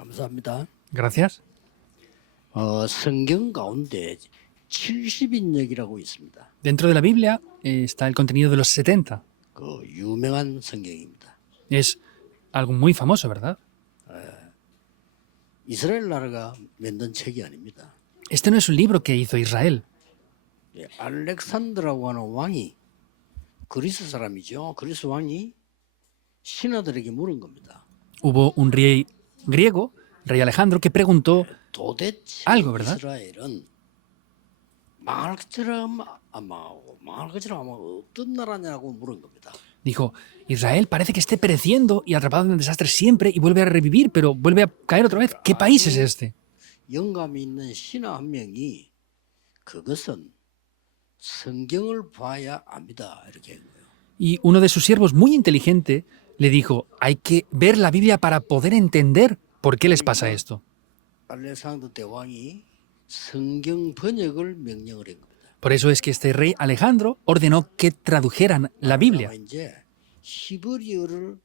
감사합니다. Gracias. 성경 가운데 70인역이라고 있습니다. Dentro de la Biblia está el contenido de los 70. 그 유명한 성경입니다. Es algo muy famoso, ¿verdad? 이스라엘 나라가 만든 책이 아닙니다. Este no es un libro que hizo Israel. 예, 알렉산드라고 하는 왕이 그리스 사람이죠. 그리스 왕이 신하들에게 물은 겁니다. Hubo un rey griego, rey Alejandro, que preguntó 도대체 algo, ¿verdad? 이스라엘은 망할 것처럼 아마 어떤 나라냐고 물은 겁니다. Dijo, Israel parece que esté pereciendo y atrapado en el desastre siempre y vuelve a revivir, pero vuelve a caer otra vez. ¿Qué país es este? 영감이 있는 신하 한 명이 그것은 성경을 봐야 압니다. 이렇게 한 거예요. Y uno de sus siervos, muy inteligente, le dijo, hay que ver la Biblia para poder entender por qué les pasa esto. 알렉산더 대왕이 성경 번역을 명령을 한 겁니다. Por eso es que este rey Alejandro ordenó que tradujeran la Biblia. 아마 이제 히브리어로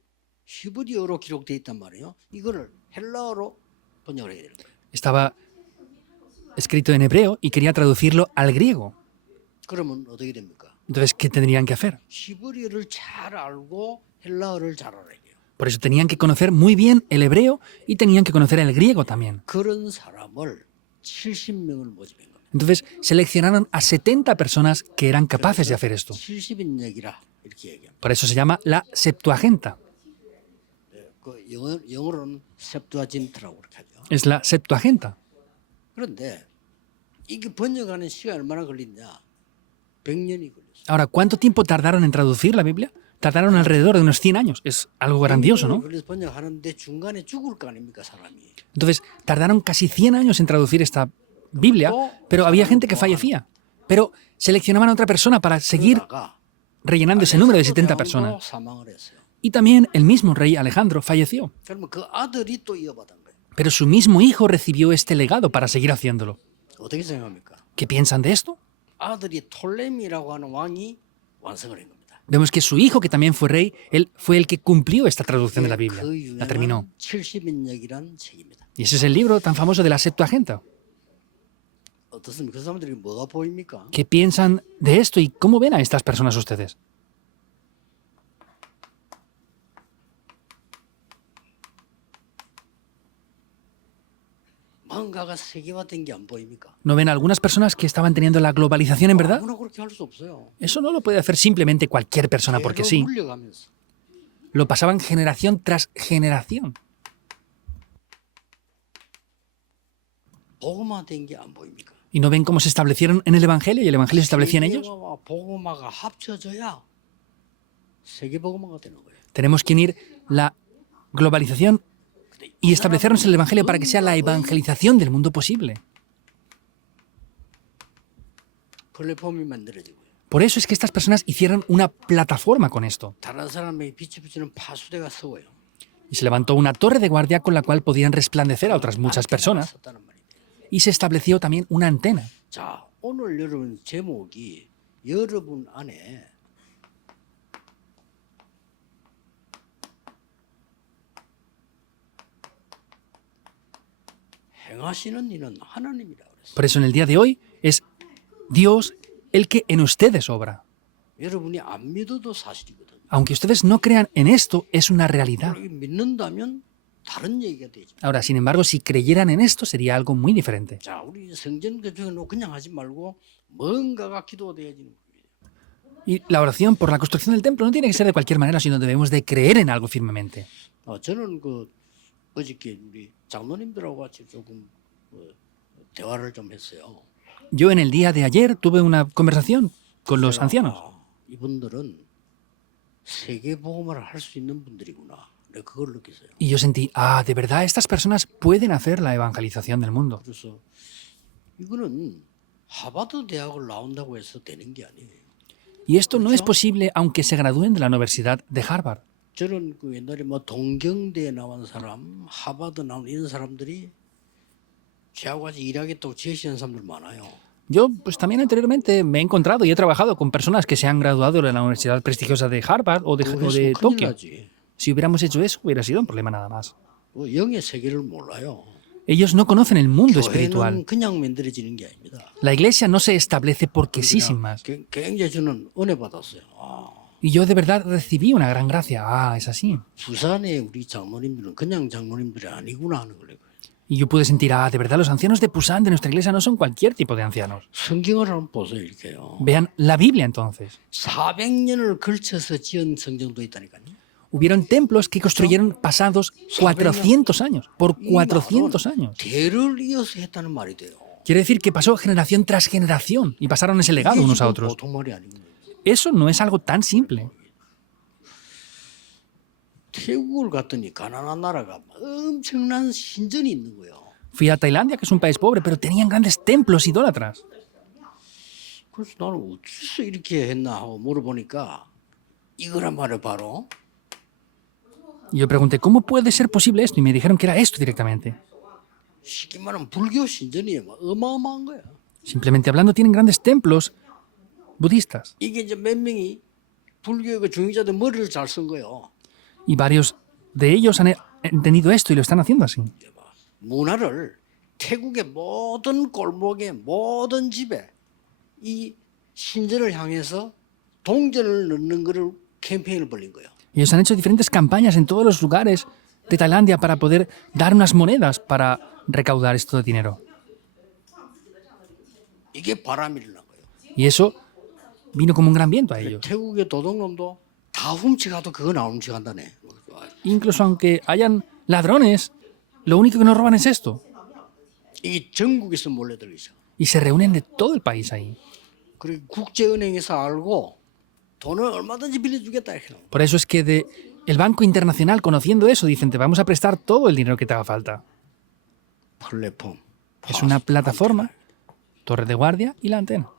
기록되어 있단 말이에요. 이거를 헬라어로 번역을 해야 되는 거예요. Estaba escrito en hebreo y quería traducirlo al griego. 그러면 어떻게 됩니까? Entonces, ¿qué tendrían que hacer? 히브리어를 잘 알고 헬라어를 잘 알아야 돼요. Por eso tenían que conocer muy bien el hebreo y tenían que conocer el griego también. 그런 사람을 70명을 모집한 겁니다. Entonces, seleccionaron a 70 personas que eran capaces de hacer esto. 70인역이라 이렇게 얘기합니다. Por eso se llama la Septuaginta. 그 영어로는 septuaginta라고 그렇게 하죠. Es la Septuaginta. 그런데 이게 번역하는 시간이 얼마나 걸리냐? 100년이 걸렸어요. Ahora, ¿cuánto tiempo tardaron en traducir la Biblia? Tardaron alrededor de unos 100 años. Es algo grandioso, ¿no? 그래서 번역하는데 중간에 죽을 거 아닙니까, 사람이? Entonces, tardaron casi 100 años en traducir esta Biblia, pero había gente que fallecía. Pero seleccionaban a otra persona para seguir 그러다가 rellenando ese número de 70 대왕도 personas. 사망을 했어요. Y también el mismo rey Alejandro falleció. 그러면 그 아들이 또 이어받은 거예요. Pero su mismo hijo recibió este legado para seguir haciéndolo. 어떻게 생각합니까? ¿Qué piensan de esto? 아들이 톨레미라고 하는 왕이 완성을 한 겁니다. Vemos que su hijo, que también fue rey, él fue el que cumplió esta traducción de la Biblia. 그 La terminó. 유명한 70인역이라는 책입니다. Y ese es el libro tan famoso de la Septuaginta. 어떻습니까? 그 사람들이 뭐가 보입니까? ¿Qué piensan de esto y cómo ven a estas personas ustedes? 뭔가가 세계화된 게 안 보입니까? ¿No ven a algunas personas que estaban teniendo la globalización en verdad? 아무나 그렇게 할 수 없어요. Eso no lo puede hacer simplemente cualquier persona porque 계속 sí. 물려가면서. Lo pasaban generación tras generación. 복음화된 게 안 보입니까? ¿Y no ven cómo se establecieron en el Evangelio y el Evangelio se establecía en ellos? 세계화와 복음화가 합쳐져야 세계 복음화가 되는 거예요. Tenemos que unir la globalización y establecernos en el Evangelio para que sea la evangelización del mundo posible. 플랫폼이 만들어지고요. Por eso es que estas personas hicieron una plataforma con esto. 다른 사람에게 빛을 비추는 파수대가 서고요. Y se levantó una torre de guardia con la cual podían resplandecer a otras muchas personas. 섰다는 말이에요. Y se estableció también una antena. 자, 오늘 여러분 제목이 여러분 안에 행하시는 이는 하나님이라 그랬어요. Por eso en el día de hoy es Dios el que en ustedes obra. 여러분이 안 믿어도 사실이거든요. Aunque ustedes no crean en esto, es una realidad. 믿는다면 다른 얘기가 되죠. Ahora, sin embargo, si creyeran en esto, sería algo muy diferente. 자, 우리 성전 건축은 그냥 하지 말고 뭔가가 기도되어지는 거예요. Y la oración por la construcción del templo no tiene que ser de cualquier manera, sino debemos de creer en algo firmemente. 저는 그 어저께 우리 장로님들하고 같이 조금 대화를 좀 했어요. Yo en el día de ayer tuve una conversación con los ancianos. 이분들은 세계 복음을 할 수 있는 분들이구나. 내가 그걸 느꼈어요. Y yo sentí, de verdad, estas personas pueden hacer la evangelización del mundo. 그래서 이거는 하버드 대학을 나온다고 해서 되는 게 아니에요. Y esto no es posible aunque se gradúen de la Universidad de Harvard. 저는 그 옛날에 뭐 동경대에 나온 사람, 하버드 나온 이런 사람들이 저하고 같이 일하겠다고 제시한 사람들 많아요. Yo, pues también anteriormente me he encontrado y he trabajado con personas que se han graduado de la universidad prestigiosa de Harvard o de 그거 했으면 큰일 Tokio. 나지. Si hubiéramos hecho eso, hubiera sido un problema nada más. 그 영의 세계를 몰라요. Ellos no conocen el mundo espiritual. 교회는 그냥 만들어지는 게 아닙니다. La iglesia no se establece porque sí, sin más. 굉장히 저는 은혜 받았어요. Y yo de verdad recibí una gran gracia. Ah, es así. 부산의 우리 장로님들은 그냥 장로님들이 아니구나 하는 걸. Y yo pude sentir, ah, de verdad, los ancianos de Pusan, de nuestra iglesia, no son cualquier tipo de ancianos. 성경을 한번 보세요, 이렇게요. Vean la Biblia entonces. 400년을 걸쳐서 지은 성경도 있다니까요. Hubieron templos que construyeron pasados 400 años, por 400 años. 대를 이어서 했다는 말이 돼요. Quiere decir que pasó generación tras generación y pasaron ese legado 이게 unos a 지금 otros. 보통 말이 아니거든요. Eso no es algo tan simple. 태국을 갔더니 가난한 나라가 엄청난 신전이 있는 거예요. Fui a Tailandia, que es un país pobre, pero tenían grandes templos idólatras. 그래서 나는 어째서 이렇게 했나 하고 물어보니까 이거란 말을 바로 Y yo pregunté, ¿cómo puede ser posible esto? Y me dijeron que era esto directamente. 쉽게 말하면 불교 신전이 어마어마한 거야. Simplemente hablando, tienen grandes templos budistas. 이게 이제 몇 명이 불교의 그 중위자들 머리를 잘 쓴 거예요. Y varios de ellos han entendido esto y lo están haciendo así. 문화를 태국의 모든 골목에 모든 집에 이 신전을 향해서 동전을 넣는 거를 캠페인을 벌린 거예요. Ellos han hecho diferentes campañas en todos los lugares de Tailandia para poder dar unas monedas para recaudar esto de dinero. 이게 바람이 일어난 거예요. Y eso vino como un gran viento a ellos. 태국의 도둑놈도 다 훔쳐가도 그거 나 훔쳐간다네. Incluso aunque hayan ladrones, lo único que no roban es esto. 이게 전국에서 몰려들기 시작. Y se reúnen de todo el país ahí. 그리고 국제은행에서 알고 돈을 얼마든지 빌려주겠다 이렇게. Por eso es que el Banco Internacional, conociendo eso, dicen, te vamos a prestar todo el dinero que te haga falta. 플랫폼. Es una plataforma, torre de guardia y la antena.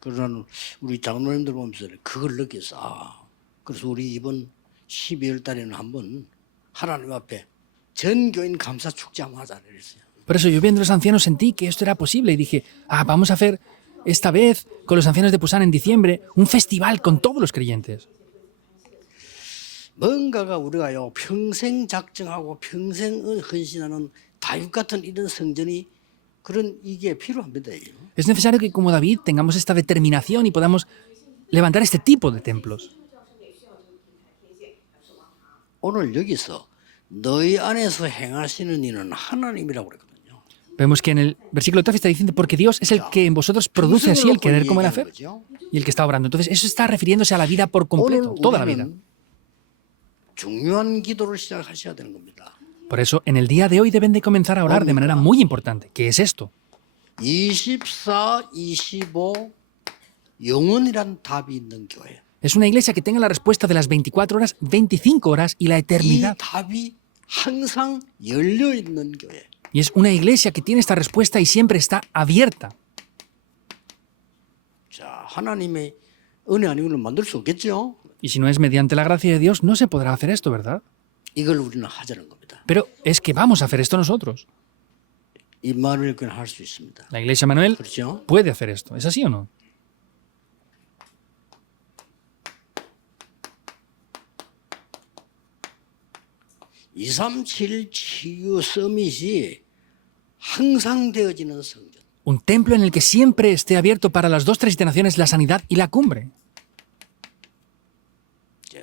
그러는 우리 장로님들 보면서 그걸 느꼈어. 그래서 우리 이번 12월 달에는 한번 하나님 앞에 전 교인 감사 축제 한번 하자 그랬어요. Por eso yo viendo a los ancianos sentí que esto era posible y dije, vamos a hacer esta vez con los ancianos de Pusan en diciembre un festival con todos los creyentes. 뭔가가 우리가요 평생 작정하고 평생 헌신하는 다윗 같은 이런 성전이 그런 이게 필요합니다. Es necesario que como David tengamos esta determinación y podamos levantar este tipo de templos. 오늘 여기서 너희 안에서 행하시는 이는 하나님이라고 그랬거든요. Vemos que en el versículo 13 está diciendo, porque Dios es el que en vosotros produce así el querer como el hacer y el que está obrando. Entonces eso está refiriéndose a la vida por completo, toda la vida. 중요한 기도를 시작하셔야 되는 겁니다. Por eso, en el día de hoy deben de comenzar a orar de manera muy importante, que es esto. 24, 25 영원이란 답이 있는 교회. Es una iglesia que tenga la respuesta de las 24 horas, 25 horas y la 이 eternidad. 답이 항상 열려 있는 교회. Y es una iglesia que tiene esta respuesta y siempre está abierta. 자, 하나님의 은혜 아니고는 만들 수 없겠죠. Y si no es mediante la gracia de Dios, no se podrá hacer esto, ¿verdad? 이걸 우리는 하자는 겁니다. Pero es que vamos a hacer esto nosotros. 임마누엘 교회는 할 수 있습니다. La iglesia Manuel 그렇죠? puede hacer esto. ¿Es así o no? (237) 치유 서밋이 항상 되어지는 성전. Un templo en el que siempre esté abierto para las 2, 3 naciones la sanidad y la cumbre.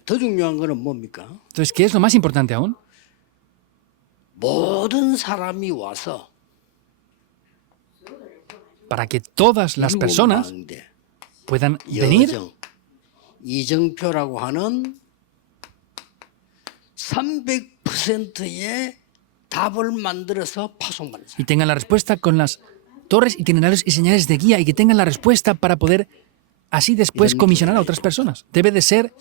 더 중요한 거는 뭡니까? Entonces, ¿qué es lo más importante aún? 모든 사람이 와서 Para que todas las personas 일곱망대, puedan venir 여정, 이정표라고 하는 300%의 답을 만들어서 파송받는 사람. y tengan la respuesta con las torres, itinerarios y señales de guía y que tengan la respuesta para poder así después comisionar a otras personas. Debe de ser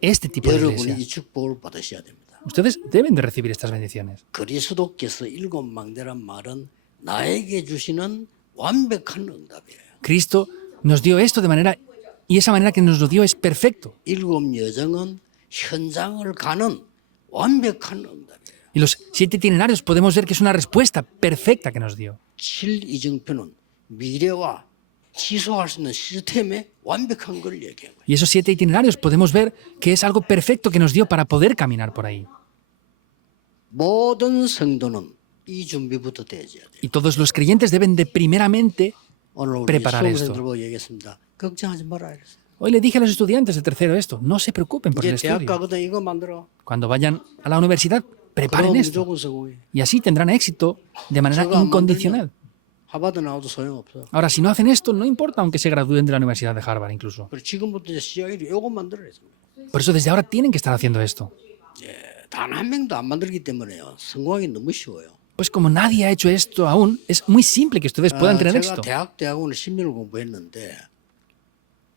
este tipo de iglesia. 여러분이 이 축복을 받으셔야 됩니다. Ustedes deben de recibir estas bendiciones. 그리스도께서 일곱망대란 말은 나에게 주시는 완벽한 응답이에요. Cristo nos dio esto de manera, y esa manera que nos lo dio es perfecto. 일곱 여정은 현장을 가는 완벽한 응답이에요. Y los 7 itinerarios podemos ver que es una respuesta perfecta que nos dio. 7 이정표는 미래와 지속할 수 있는 시스템의 완벽한 걸 얘기한 거예요. Y esos 7 itinerarios podemos ver que es algo perfecto que nos dio para poder caminar por ahí. 모든 성도는 이 준비부터 돼야죠. Y todos los creyentes deben de primeramente 오늘 우리 preparar esto. 수험생들 보고 얘기했습니다. 걱정하지 마라. 이랬어요. Hoy le dije a los estudiantes de tercero esto, no se preocupen por el 이제 대학 estudio. 가거든 이거 만들어. Cuando vayan a la universidad, preparen 그럼 esto. 무조건 성공해. Y así tendrán éxito de manera 저거 안 incondicional. 하버드 나와도 소용없어. Ahora, si no hacen esto, no importa aunque se gradúen de la Universidad de Harvard incluso. 그리고 지금부터 이제 시작이 이거 만들어야 돼. Por eso desde ahora tienen que estar haciendo esto. 단 한 명도 안 만들기 때문에요. 성공하기 너무 쉬워요. Pues como nadie ha hecho esto aún, es muy simple que ustedes puedan tener 제가 éxito. 대학원을 10년을 공부했는데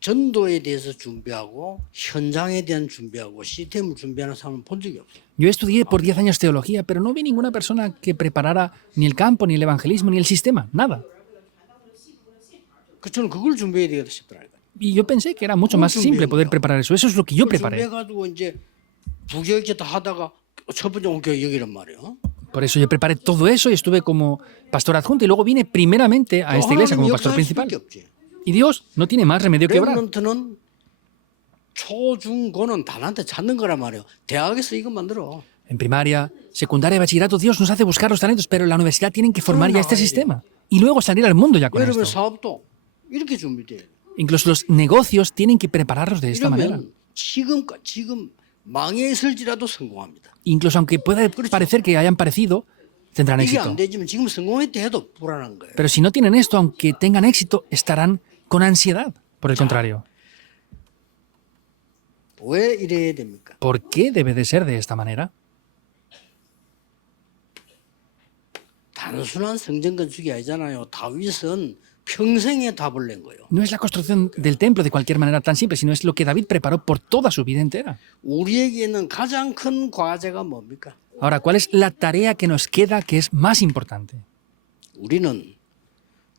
전도에 대해서 준비하고 현장에 대한 준비하고 시스템을 준비하는 사람은 본 적이 없어요. Yo estudié por 10 años teología, pero no vi ninguna persona que preparara ni el campo, ni el evangelismo, ni el sistema, nada. 저는 그걸 준비해야 되겠다 싶더라고요. Y yo pensé que era mucho más simple poder preparar eso. Eso es lo que yo preparé. 준비해가지고 이제 부교육자 하다가 첫 번째 온 교회 여기란 말이에요. Por eso yo preparé todo eso y estuve como pastor adjunto y luego vine primeramente a esta iglesia como pastor principal. Y Dios no tiene más remedio que obrar. 렘넌트는 초중고는 단한테 찾는 거란 말이에요. 대학에서 이거 만들어. En primaria, secundaria y bachillerato, Dios nos hace buscar los talentos, pero en la universidad tienen que formar ya este sistema. Y luego salir al mundo ya con 여러분 esto. 사업도 이렇게 준비돼요. Incluso los negocios tienen que prepararlos de esta manera. 이러면 지금 망해 있을지라도 성공합니다. Incluso aunque pueda parecer que hayan parecido, tendrán 이게 éxito. 안 되지만 지금 성공했다 해도 불안한 거예요. Pero si no tienen esto, aunque tengan éxito, estarán con ansiedad. Por el contrario, 왜 이래야 됩니까? ¿por qué debe de ser de esta manera? 단순한 성전 건축이 아니잖아요. 다윗은 평생에 답을 낸 거예요. No es la construcción del templo de cualquier manera tan simple, sino es lo que David preparó por toda su vida entera. 우리에게는 가장 큰 과제가 뭡니까? Ahora, ¿cuál es la tarea que nos queda que es más importante? 우리는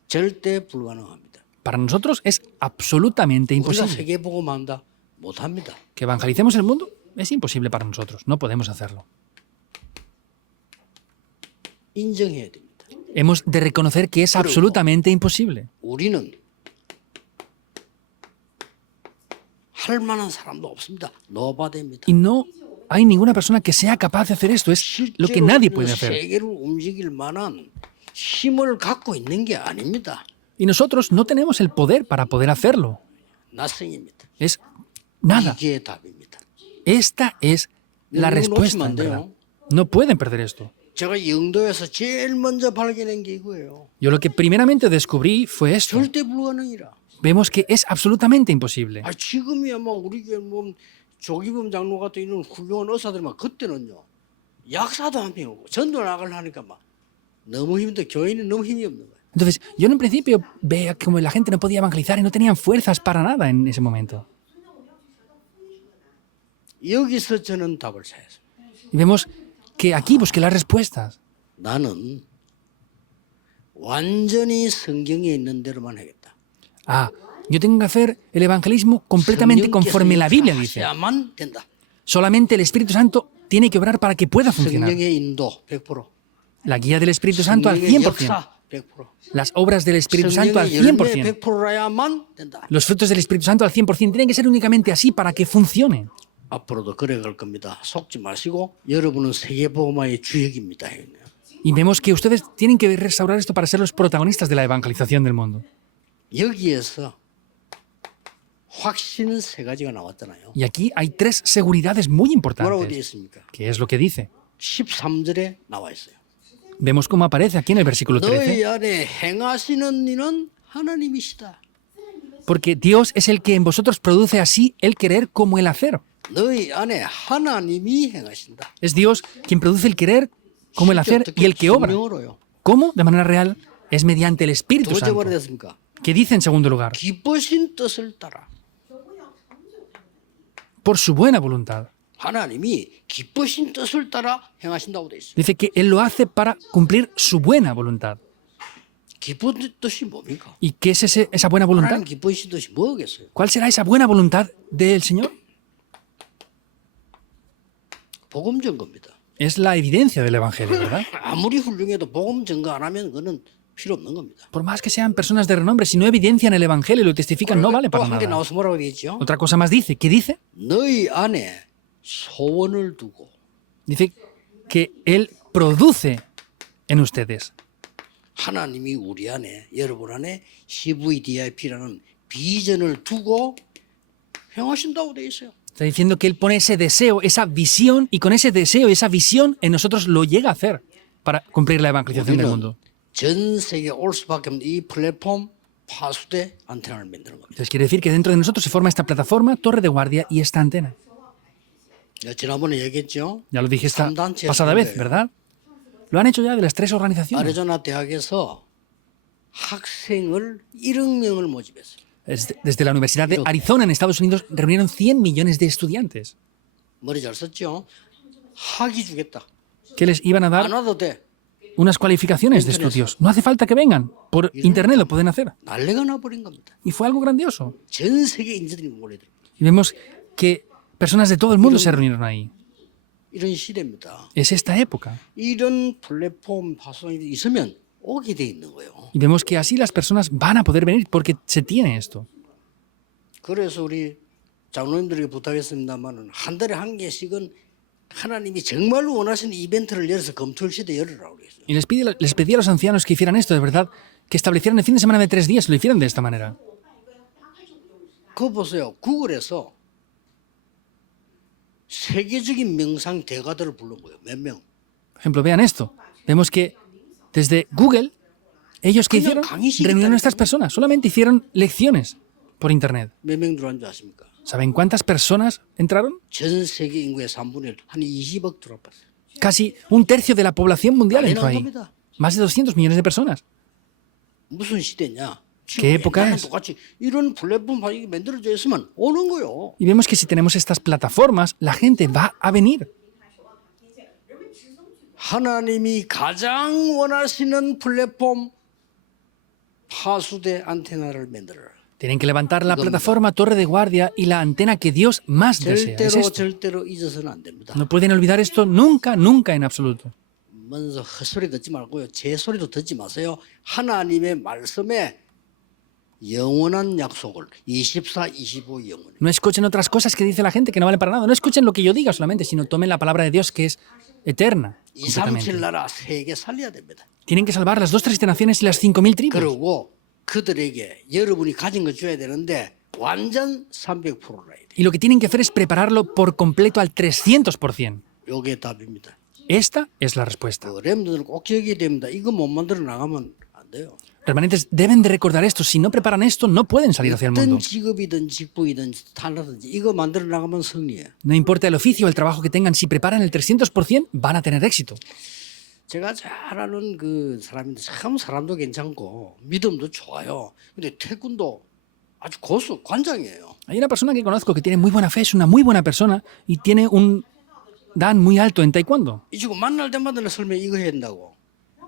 절대 불가능합니다. Para nosotros es absolutamente 우리가 imposible. 세계 복음한다 못합니다. ¿Que evangelicemos el mundo? Es imposible para nosotros, no podemos hacerlo. 인정해야 됩니다. Hemos de reconocer que es absolutamente imposible. 우리는 할 만한 사람도 없습니다. 노바됩니다. Y no hay ninguna persona que sea capaz de hacer esto. Es lo que nadie puede hacer. 세계를 움직일 만한 힘을 갖고 있는 게 아닙니다. Y nosotros no tenemos el poder para poder hacerlo. 나성입니다. Es nada. 이게 답입니다. Esta es la 이거 respuesta, 놓치면 안 en verdad. 돼요. No pueden perder esto. 제가 영도에서 제일 먼저 발견한 게 이거예요. Yo lo que primeramente descubrí fue esto. 절대 불가능이라. Vemos que es absolutamente imposible. 지금이야 뭐 우리 교회 뭐 조기범 장로 같은 이런 훌륭한 의사들만 그때는요. 약사도 한 명 없고 전도 나가려 하니까 막 너무 힘들어. 교인은 너무 힘이 없는 거예요. Entonces, yo en un principio veía como la gente no podía evangelizar y no tenían fuerzas para nada en ese momento. 여기서 저는 답을 찾았습니다. Y vemos que aquí busqué las respuestas. 나는 완전히 성경에 있는 대로만 하겠다. Ah, yo tengo que hacer el evangelismo completamente conforme la Biblia dice. 하셔야만 된다. Solamente el Espíritu Santo tiene que obrar para que pueda funcionar. 성령의 인도 100%. La guía del Espíritu Santo al 성령의 100%. 역사 100%. Las obras del Espíritu Santo al 성령의 열매 100%. 100%라야만 된다. Los frutos del Espíritu Santo al 100%. Tienen que ser únicamente así para que funcione. 앞으로도 그래 갈 겁니다. 속지 마시고 여러분은 세계복음화의 주역입니다. Y vemos que ustedes tienen que restaurar esto para ser los protagonistas de la evangelización del mundo. 여기에서 확신 세 가지가 나왔잖아요. Y aquí hay tres seguridades muy 뭐라고 되어 importantes. 있습니까? ¿Qué es lo que dice? 13절에 나와 있어요. Vemos cómo aparece aquí en el versículo 너희 13. 안에 행하시는 이는 하나님이시다. Porque Dios es el que en vosotros produce así el querer como el hacer. 너희 안에 하나님이 행하신다. Es Dios quien produce el querer como el hacer y el que obra. 성령으로요. ¿Cómo? De manera real. Es mediante el Espíritu 두 번째 Santo. 뭐라 됐습니까? Que dice en segundo lugar, 기쁘신 뜻을 따라. por su buena voluntad. 하나님이 기쁘신 뜻을 따라 행하신다고 돼 있어요. Dice que Él lo hace para cumplir su buena voluntad. 기쁜 뜻이 뭡니까? ¿Y qué es esa buena voluntad? 하나님 기쁘신 뜻이 뭐겠어요? ¿Cuál será esa buena voluntad del Señor? 복음 증거입니다. Es la evidencia del Evangelio, ¿verdad? 아무리 훌륭해도 복음 증거 안 하면 그거는 필요 없는 겁니다. Por más que sean personas de renombre, si no evidencian el Evangelio y lo testifican, no vale para 또 한 개 nada. 나와서 뭐라고 되겠죠? Otra cosa más dice. ¿Qué dice? 너희 안에 소원을 두고 Dice que Él produce en ustedes. 하나님이 우리 안에 여러분 안에 CVDIP라는 비전을 두고 행하신다고 돼 있어요. Está diciendo que Él pone ese deseo, esa visión, y con ese deseo, esa visión, en nosotros lo llega a hacer para cumplir la evangelización del mundo. 전 세계 올 수밖에 없는 이 플랫폼 파수대 안테나를 만드는 겁니다. Entonces quiere decir que dentro de nosotros se forma esta plataforma, torre de guardia y esta antena. 지난번에 얘기했죠. Ya lo dije esta 3단체 pasada vez, ¿verdad? Lo han hecho ya de las 3 organizaciones. 아리조나 대학에서 학생을 1억 명을 모집했어요. Desde la Universidad de Arizona en Estados Unidos reunieron 100 millones de estudiantes 머리 잘 썼죠. 학위 주겠다. que les iban a dar 안 와도 돼. unas cualificaciones de estudios. No hace falta que vengan, por internet lo pueden hacer. 난리가 나버린 겁니다. Y fue algo grandioso. 전 세계 인재들이 몰려들어. Y vemos que personas de todo el mundo se reunieron ahí. 이런 시대입니다. Es esta época. 이런 플랫폼 파송이 있으면 오게 돼 있는 거예요. Y vemos que así las personas van a poder venir porque se tiene esto. 그래서 우리 장로님들에게 부탁했습니다만은 한 달에 한 개씩은 하나님이 정말로 원하시는 이벤트를 열어서 금토일 시대 열으라고 그랬어요. Y les pedí a los ancianos que hicieran esto, de verdad, que establecieran el fin de semana de 3 días y lo hicieran de esta manera. 그거 보세요. 구글에서 세계적인 명상 대가들을 부른 거예요. 몇 명? Por ejemplo, vean esto. Vemos que desde Google, ellos que hicieron, reunieron a estas personas, solamente hicieron lecciones por internet. 몇 명 들어간 줄 아십니까? ¿Saben cuántas personas entraron? 전 세계 인구의 3분의 1, 한 20억 들어봤어요. Casi un tercio de la población mundial entró ahí. 겁니다. Más de 200 millones de personas. 무슨 시대냐? ¿Qué época 옛날랑 es? 똑같이 이런 플랫폼 방식이 만들어져 있으면 오는 거요. Y vemos que si tenemos estas plataformas, la gente va a venir. 하나님이 가장 원하시는 플랫폼 파수대 안테나를 만들어라. Tienen que levantar la plataforma, torre de guardia y la antena que Dios más desea. Es esto. 절대로 잊어서는 안 됩니다. No pueden olvidar esto nunca, nunca en absoluto. 먼저 헛소리 듣지 말고요. 제 소리도 듣지 마세요. 하나님의 말씀에 영원한 약속을 24, 25 영원. No escuchen otras cosas que dice la gente que no valen para nada. No escuchen lo que yo diga solamente, sino tomen la palabra de Dios que es eterna. 237 나라 세 개 살려야 됩니다. Tienen que salvar las 2 3 naciones y las 5.000 tribus. 그리고 그들에게 여러분이 가진 거 줘야 되는데 완전 300%라 해야 돼. Y lo que tienen que hacer es prepararlo por completo al 300%. 요게 답입니다. Esta es la respuesta. 렘들은 꼭 기억해야 됩니다. 이거 못 만들어 나가면 안 돼요. Remanentes deben de recordar esto. Si no preparan esto, no pueden salir hacia el mundo. 어떤 직업이든 직분이든 탈라든지 이거 만들어 나가면 승리예요. No importa el oficio o el trabajo que tengan, si preparan el 300%, van a tener éxito. 제가 잘 아는 그 사람인데 참 사람도 괜찮고 믿음도 좋아요. 근데 태권도 아주 고수 관장이에요. Hay una persona que conozco que tiene muy buena fe, es una muy buena persona y tiene un dan muy alto en taekwondo. 이 친구 만날 때마다 내 설명 이거 해야 된다고.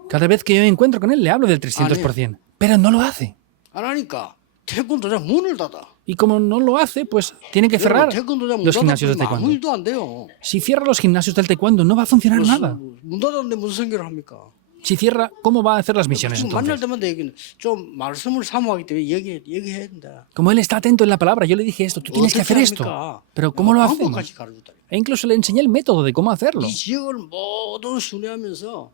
Cada vez que yo me encuentro con él, le hablo del 300%. Pero no lo hace. 안 하니까 태권도장 문을 닫아. Y como no lo hace, pues tiene que cerrar 태권도장 문 los gimnasios de 닫아주면 아무 taekwondo. 일도 안 돼요. Si cierra los gimnasios del taekwondo, no va a funcionar nada. 문 닫았는데 무슨 선교를 합니까? Si cierra, ¿cómo va a hacer las misiones 지금 만날 entonces? 때마다 얘기는 좀 말씀을 사모하기 때문에 얘기해야 된다. Como él está atento en la palabra, yo le dije esto, tú tienes que hacer esto. Pero ¿cómo lo hacemos? 방법까지 가르쳤다. E incluso le enseñé el método de cómo hacerlo. 이 지역을 모두 순회하면서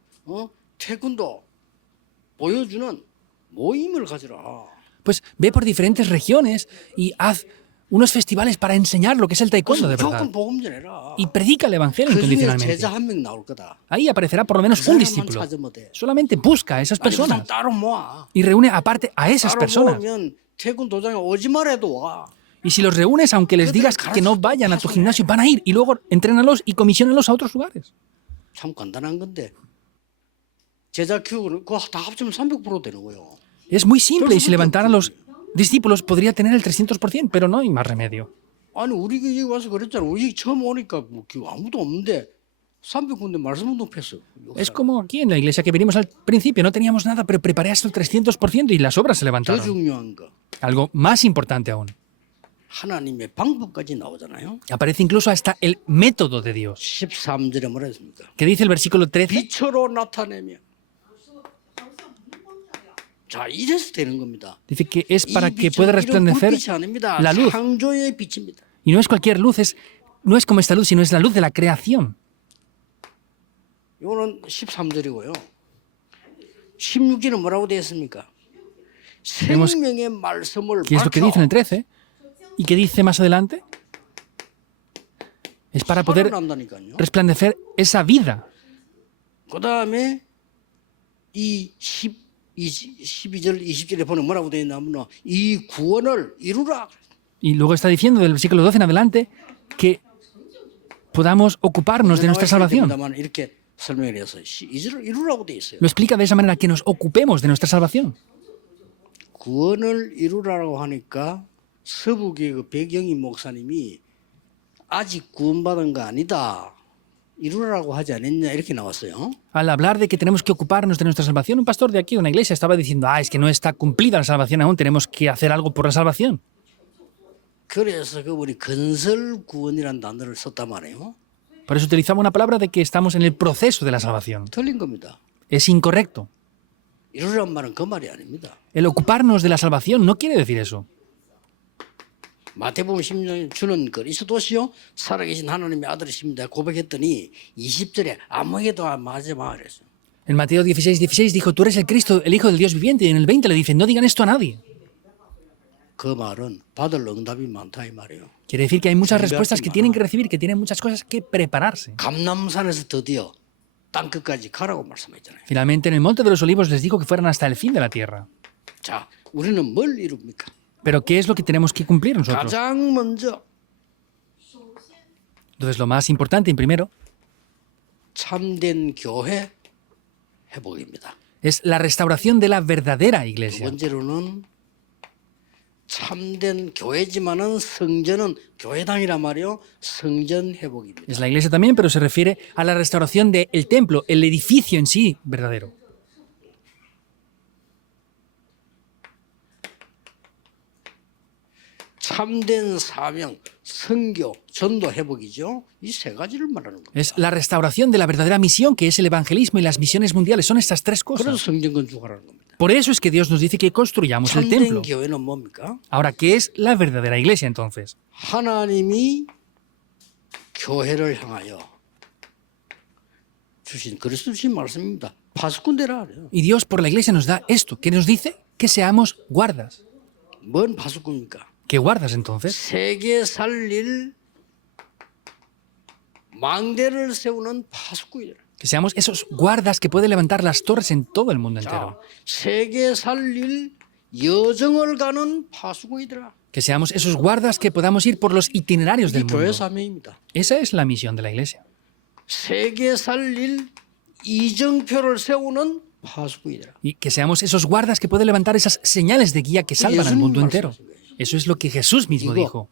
태권도 보여주는 모임을 가지라. Pues ve por diferentes regiones y haz unos festivales para enseñar lo que es el taekwondo de verdad. 무조건 복음 전해라. Y predica el evangelio 그 중에 incondicionalmente. 제자 한 명 나올 거다. Ahí aparecerá por lo menos 그 un 사람만 discípulo. 찾으면 돼. Solamente busca a esas 아니, 그냥 personas 따로 모아. y reúne aparte a esas 따로 personas. 모으면 태권도장에 오지 말아도 와. Y si los reúnes, aunque les digas que no vayan a tu gimnasio, van a ir y luego entrénalos y comisionalos a otros lugares. 참 간단한 건데 제자 교육은 그거 다 합치면 300% 되는 거예요. Es muy simple y si levantaran los discípulos podría tener el 300%, pero no hay más remedio. 아니 우리 여기 와서 그랬잖아. 우리 처음 오니까 뭐 아무도 없는데 300군데 말씀 운동했어요. Es como aquí en la iglesia que venimos al principio, no teníamos nada, pero preparé hasta el 300% y las obras se 더 levantaron. 중요한 거 Algo más importante aún. 하나님의 방법까지 나오잖아요. Aparece incluso hasta el método de Dios. 13절에 뭐라 했습니까? ¿Qué dice el versículo 13? 빛으로 나타내며 자 이래서 되는 겁니다. Dice que es para 이 que 빛은 pueda 이런 resplandecer 불빛이 아닙니다. la luz. 창조의 빛입니다. Y no es cualquier luz, no es como esta luz, sino es la luz de la creación. 이거는 13절이고요. 16절은 뭐라고 되어 있습니까? Vemos 생명의 말씀을 ¿Qué es lo que dice en el 13? ¿Y qué dice más adelante? Es para poder 살아난다니까요. resplandecer esa vida. 그 다음에 이 12절, 20절에 보면 뭐라고 되어 있냐면 이 구원을 이루라. Y luego está diciendo del versículo 12 en adelante que podamos ocuparnos de nuestra salvación. 이렇게 설명을 해서 이절을 이루라고 되어 있어요. Lo explica de esa manera, que nos ocupemos de nuestra salvación. 구원을 이루라고 하니까 서부교회 그 백영희 목사님이 아직 구원받은 거 아니다. 이루라고 하지 않았냐 이렇게 나왔어요. Al hablar de que tenemos que ocuparnos de nuestra salvación, un pastor de aquí de una iglesia estaba diciendo, es que no está cumplida la salvación aún, tenemos que hacer algo por la salvación. 그래서 그분이 건설 구원이라는 단어를 썼단 말이에요. Por eso utilizaba una palabra de que estamos en el proceso de la salvación. 틀린 겁니다. Es incorrecto. 이루란 말은 그 말이 아닙니다. El ocuparnos de la salvación no quiere decir eso. 마태복음 16년 주는 그리스도시요 살아계신 하나님의 아들이십니다 고백했더니 20절에 아무에게도 말하지 마 그랬어요. En Mateo 16:16 dijo, tú eres el Cristo, el Hijo del Dios viviente. Y en el 20 le dice, no digan esto a nadie. 그 말은 받을 응답이 많다 이 말이에요. Quiere decir que hay muchas respuestas que tienen que recibir, que tienen muchas cosas que prepararse. 감남산에서 드디어 땅 끝까지 가라고 말씀했잖아요. Finalmente, en el Monte de los Olivos les dijo que fueran hasta el fin de la tierra. 자, 우리는 뭘 이룹니까? Pero ¿qué es lo que tenemos que cumplir nosotros? 가장 먼저 Entonces, lo más importante, en primero, 참된 교회 회복입니다. es la restauración de la verdadera 두 iglesia. 번째로는 참된 교회지만은 성전은 교회당이란 말이요. 성전 회복입니다. Es la iglesia también, pero se refiere a la restauración del templo, el edificio en sí verdadero. 참된 사명, 선교, 전도 회복이죠. 이 세 가지를 말하는 겁니다. Es la restauración de la verdadera misión, que es el evangelismo y las misiones mundiales. Son estas tres 그래서 cosas. 성전 건축하라는 겁니다. Por eso es que Dios nos dice que construyamos el 참된 templo. 교회는 뭡니까? Ahora, ¿qué es la verdadera iglesia entonces? 하나님이 교회를 향하여 주신 그리스도 주신 말씀입니다. 파수꾼되라 그래요. Y Dios por la iglesia nos da esto. ¿Qué nos dice? Que seamos guardas. 뭔 파수꾼입니까? ¿Qué guardas entonces? 세계 살릴 망대를 세우는 파수꾼이라. Que seamos esos guardas que pueden levantar las torres en todo el mundo 자, entero. 세계 살릴 여정을 가는 파수꾼이더라. Que seamos esos guardas que podamos ir por los itinerarios 이게 del 교회 mundo. 사명입니다. Esa es la misión de la iglesia. 세계 살릴 이정표를 세우는 파수꾼이더라. Y que seamos esos guardas que pueden levantar esas señales de guía que salvan al mundo entero. Eso es lo que Jesús mismo dijo.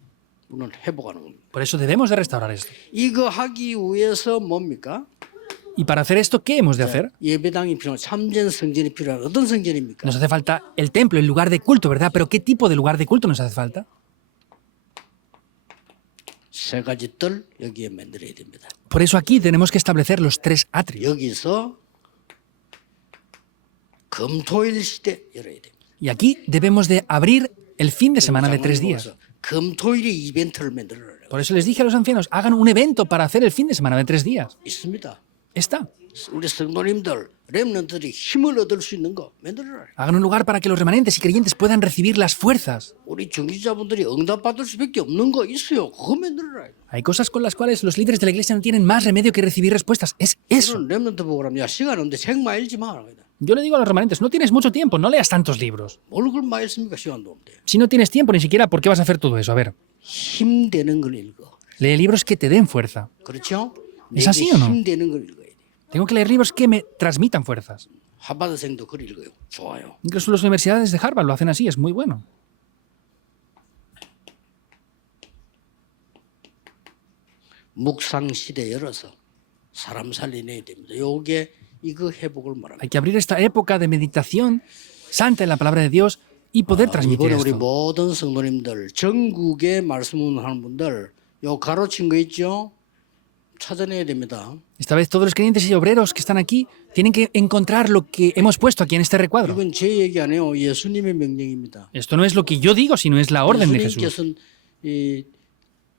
우리는 회복하는 겁니다. Por eso debemos de restaurar esto. 이거 하기 위해서 뭡니까? Y para hacer esto, ¿qué hemos de hacer? 예배당이 필요한 참된 성전이 필요한 어떤 성전입니까? Nos hace falta el templo, el lugar de culto, ¿verdad? Pero ¿qué tipo de lugar de culto nos hace falta? 세 가지 뜰 여기에 만들어야 됩니다. Por eso aquí tenemos que establecer los tres atrios. 여기서 금토일 시대 열어야 됩니다. Y aquí debemos de abrir el fin de semana de 3 días. 금토일에 이벤트를 만들어라. Por eso les dije a los ancianos, hagan un evento para hacer el fin de semana de 3 días. 있습니다. Está. 우리 성도님들, 렘넌트들이 힘을 얻을 수 있는 거 만들어라. Hagan un lugar para que los remanentes y creyentes puedan recibir las fuerzas. 우리 중지자분들이 응답받을 수밖에 없는 거 있어요. 그거 만들어라. Hay cosas con las cuales los líderes de la iglesia no tienen más remedio que recibir respuestas. Es eso. 저는 렘넌트 보고 그러면 야 시간 없는데 책 많이 읽지 마라. Yo le digo a los remanentes, no tienes mucho tiempo, no leas tantos libros. 뭘 그걸 많이 읽습니까? 시간도 없는데. Si no tienes tiempo ni siquiera, ¿por qué vas a hacer todo eso? A ver, 힘되는 걸 읽어. lee libros que te den fuerza. 그렇죠? ¿Es así o no? 힘되는 걸 읽어야 돼. Tengo que leer libros que me transmitan fuerzas. 하버드생도 그걸 읽어요. 좋아요. Incluso las universidades de Harvard lo hacen así, es muy bueno. 묵상 시대 열어서 사람 살려내야 됩니다. 요게 이거 회복을 말합니다. Hay que abrir esta época de meditación santa en la palabra de Dios y poder transmitir 이번에 우리 esto. 모든 성도님들 전국에 말씀하는 분들 요 가로친 거 있죠? 찾아내야 됩니다. Esta vez todos los creyentes y obreros que están aquí tienen que encontrar lo que hemos puesto aquí en este recuadro. 이건 제 얘기 아니에요. 예수님의 명령입니다. Esto no es lo que yo digo, sino es la orden de Jesús. 예수님께서는 이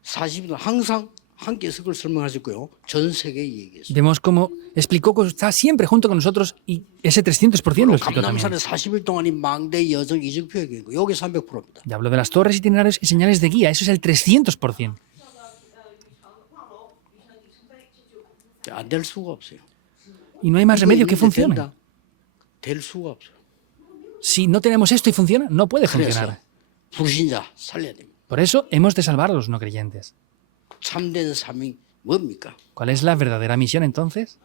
40년 항상 함께해서 그걸 설명하셨고요. 전 세계에 얘기했어요. Vemos cómo explicó que está siempre junto con nosotros y ese 300% lo explicó también. 감남산에 40일 동안 이 망대 여정 이적표 얘기한 거. 여기 300%입니다. Y habló de las torres, itinerarios y señales de guía. Eso es el 300%. 안 될 수가 없어요. Y no hay más remedio que funcione. 된다. 될 수가 없어요. Si no tenemos esto y funciona, no puede 그래서 funcionar. 불신자 살려야 됩니다. Por eso hemos de salvar a los no creyentes. 참된 사명이 뭡니까? ¿Cuál es la verdadera misión entonces?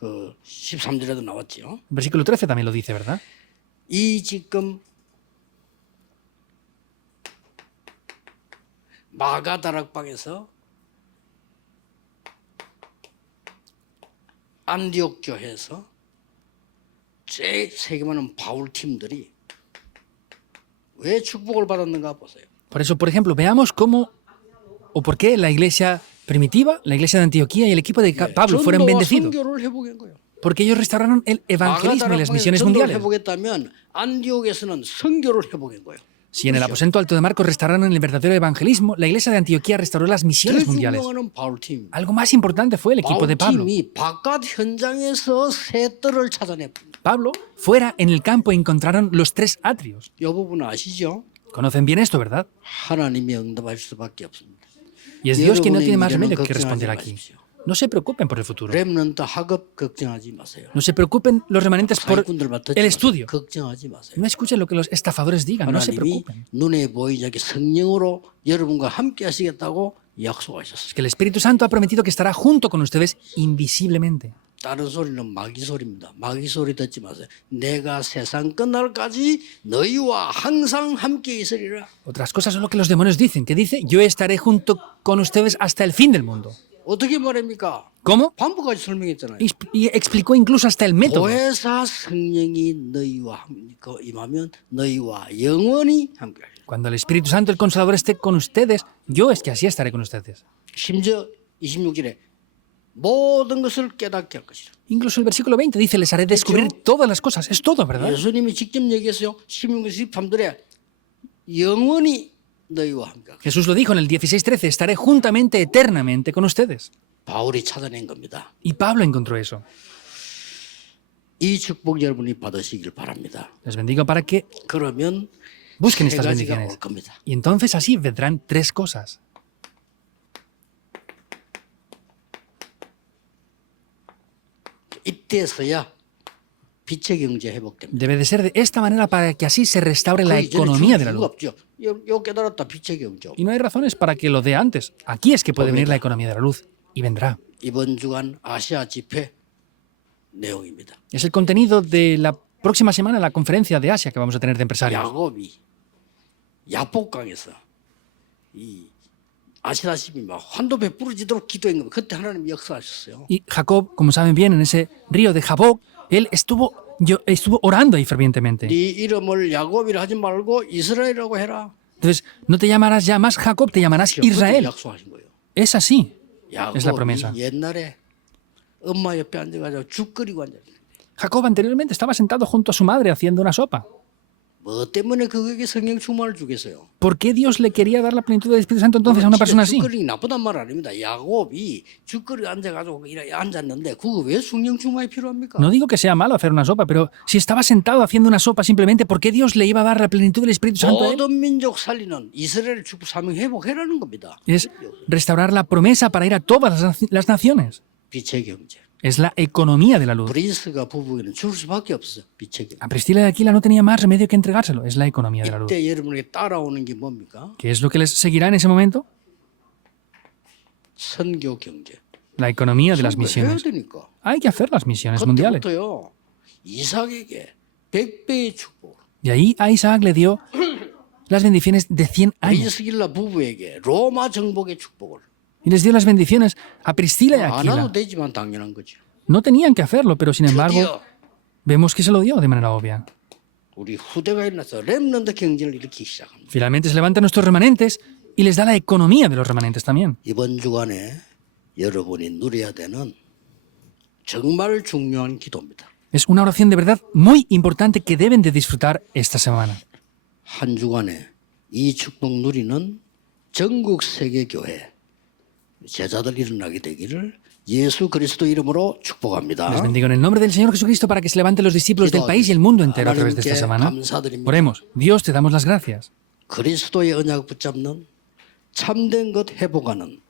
그 13절에도 나왔죠. El versículo 13 también lo dice, ¿verdad? 이 지금 마가다락방에서 안디옥 교회에서 제일 세계 많은 바울 팀들이 왜 축복을 받았는가 보세요. Por eso, por ejemplo, veamos cómo o por qué la iglesia primitiva, la iglesia de Antioquía y el equipo de Pablo fueron 전도와 bendecidos. 선교를 회복한 거예요. Porque ellos restauraron el evangelismo y las 마가다락방에서 misiones 전도를 mundiales. 회복했다면 안디옥에서는 선교를 회복한 거예요. Si en el aposento alto de Marcos restauraron el verdadero evangelismo, la iglesia de Antioquía restauró las misiones mundiales. 중요한 바울 팀. Algo más importante fue el equipo de 바울 Pablo. 팀이 바깥 현장에서 새 뜰을 찾아냈습니다. Pablo, fuera en el campo encontraron los 3 atrios. 이 부분 아시죠? Conocen bien esto, ¿verdad? 하나님이 응답할 수밖에 없습니다. Y es Dios quien no tiene más 여러분의 remedio que 미래는 responder 걱정하지 aquí. 마십시오. No se preocupen por el futuro. 렘넌트 학업 걱정하지 마세요. No se preocupen los remanentes por 사기꾼들 듣지 el 마세요. estudio. 걱정하지 마세요. No escuchen lo que los estafadores digan. No se 하나님이 preocupen. 눈에 보이지 않게 성령으로 여러분과 함께 하시겠다고 약속하셨어요. Es que el Espíritu Santo ha prometido que estará junto con ustedes invisiblemente. 다른 소리는 마귀 소리입니다. 마귀 소리 듣지 마세요. 내가 세상 끝날까지 너희와 항상 함께 있으리라. Otras cosas son lo que los demonios dicen, que dice, yo estaré junto con ustedes hasta el fin del mundo. 어떻게 말합니까? ¿Cómo? 반복까지 설명했잖아요. Y explicó incluso hasta el método. 보혜사 성령이 너희와 임하면 너희와 영원히 함께하리라. Cuando el Espíritu Santo, el Consolador, esté con ustedes, yo es que así estaré con ustedes. 심지어 26절에 모든 것을 깨닫게 할 것이라. Incluso el versículo 20 dice, les haré descubrir todas las cosas. Es todo, ¿verdad? 예수님이 직접 얘기했어요. 16절 13절에 영원히 너희와 함께. Jesús lo dijo en el 16:13, estaré juntamente, eternamente con ustedes. 바울이 찾아낸 겁니다. Y Pablo encontró eso. 이 축복 여러분이 받으시길 바랍니다. Les bendigo para que 그러면 busquen 세 estas 가지가 bendiciones. 올 겁니다. Y entonces así vendrán 3 cosas. 이때서야 빛의 경제 회복됩니다. Debe de ser de esta manera para que así se restaure la 그 이전에 economía de la 이유가 luz. 없죠. 요 깨달았다 빛의 경제. Y no hay razones para que lo dé antes. Aquí es que puede venir la economía de la luz. Y vendrá. 이번 주간 아시아 집회 내용입니다. Es el contenido de la próxima semana, la conferencia de Asia que vamos a tener de empresarios. 야곱이 야복강에서 이 아시다시피 막 환도 베풀어지도록 기도한 겁니다. 그때 하나님 역사하셨어요. Y Jacob, como saben bien, en ese río de Jaboc, él estuvo orando ahí fervientemente. 네 이름을 야곱이라 하지 말고 이스라엘이라고 해라. Entonces, no te llamarás ya más Jacob, te llamarás 그때 Israel. 약속하신 거예요. Es así. Es la promesa. 야곱이 옛날에 엄마 옆에 앉아가지고 죽 끓이고 앉았어요. Jacob anteriormente estaba sentado junto a su madre haciendo una sopa. 뭐 때문에 그에게 성령 충만을 주겠어요? ¿Por qué Dios le quería dar la plenitud del Espíritu Santo entonces a una persona así? 죽 끓이기 나쁘단 말 아닙니다. 야곱이 죽 끓이고 앉아가지고 이렇게 앉았는데 그거 왜 성령 충만이 필요합니까? No digo que sea malo hacer una sopa, pero si estaba sentado haciendo una sopa simplemente, ¿por qué Dios le iba a dar la plenitud del Espíritu Santo a él? 모든 민족 살리는 이스라엘 축복 사명 회복해라는 겁니다. Es restaurar la promesa para ir a todas las naciones. 빛의 경제. Es la economía de la luz. 브리스가 부부에는 줄 수밖에 없어요. 빛의 경제. A Priscila de Aquila no tenía más remedio que entregárselo. Es la economía de la luz. 이때 여러분에게 따라오는 게 뭡니까? ¿Qué es lo que les seguirá en ese momento? 선교 경제. La economía de las 해야 misiones. 되니까. Hay que hacer las misiones mundiales. 그때부터요. 이삭에게 100배의 축복. Y ahí a Isaac le dio las bendiciones de 100 años. 브리스길라 부부에게 로마 정복의 축복을. Y les dio las bendiciones a Priscila y a 안 Aquila. 해도 되지만 당연한 거죠. No tenían que hacerlo, pero sin embargo, 드디어 vemos que se lo dio de manera obvia. 우리 후대가 일어나서 렘넌트 경제를 일으키기 시작합니다. Finalmente se levantan nuestros remanentes y les da la economía de los remanentes también. 이번 주간에 여러분이 누려야 되는 정말 중요한 기도입니다. Es una oración de verdad muy importante que deben de disfrutar esta semana. 한 주간에 이 축복 누리는 전국 세계 교회 제자들 일어나게 되기를 예수 그리스도 이름으로 축복합니다. Les bendigo en el nombre del Señor Jesucristo para que se levanten los discípulos del país y el mundo entero a través de esta semana. Oremos. Dios, te damos las gracias. 그리스도의 언약 붙잡는 참된 것 회복하는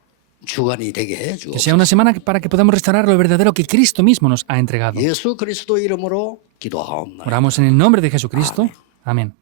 주간이 되게 해 Que sea 주옵소서. una semana para que podamos restaurar lo verdadero que Cristo mismo nos ha entregado. 예수 그리스도 이름으로 기도하옵나이다. Oramos en el nombre de Jesucristo. Amén.